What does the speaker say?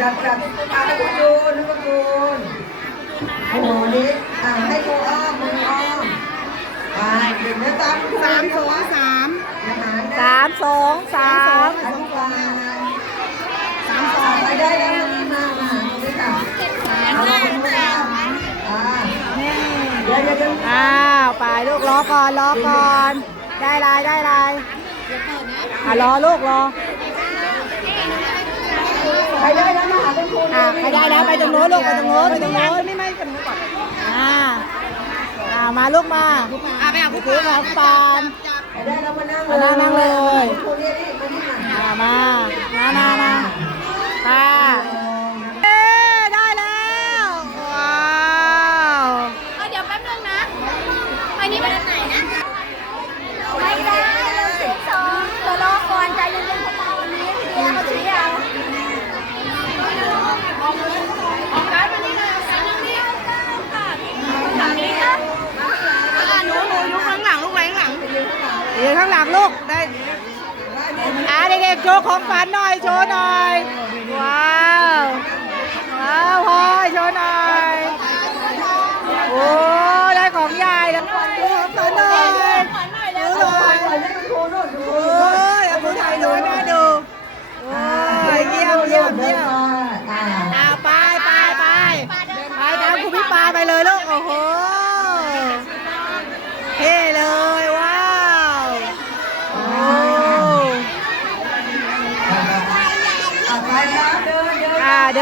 จากอ่าให้คุณจูนให้คุณจูนโอ้โหนี่อ่าให้ครูอ้อมครูอ้อมไปเดี๋ยวนะตามสามสองสามสามสองสามสอนุบาลสามสองไปได้แล้วนี่มามานี่ค่ะเอาละคุณอ้อมอ่าเดี๋ยวเดี๋ยวเดี๋ยวอ้าวไปลูกรอก่อนรอก่อน ได้ลายได้ลายอะรอลูกรอ ใครได้แล้ว มาหาคุณครูอะใครได้แล้วไปตรงโน้นลูกไปตรงโน้นไปตรงโน้นไม่ไม่กันก่อนอ่าอ่ามาลูกมาอ่าไปหาผู้ถือของปานใครได้แล้วมานั่งมานั่งนั่งเลยครูเนี่ยนี่มานี่มาอ่ามามามามาค่ะเอ๊ะได้แล้วว้าว เดี๋ยวแป๊บนึงนะ อันนี้มันอันไหนนะ ไม่ได้เราสิบสองเดี๋ยวรอก่อนใจเย็นๆพวกเราวันนี้เดี๋ยวเขาชี้เอาออกการมานี่เลยสามนี่ค่ะทางนี้นะอ่าหนูหนูยุคข้างหลังลูกไว้ข้างหลัง ข้างหลังลูกได้อ่าเด็กๆโชว์ของฝันหน่อยโชว์หน่อยว้าวว้าวพลอยโชว์หน่อย à, đưa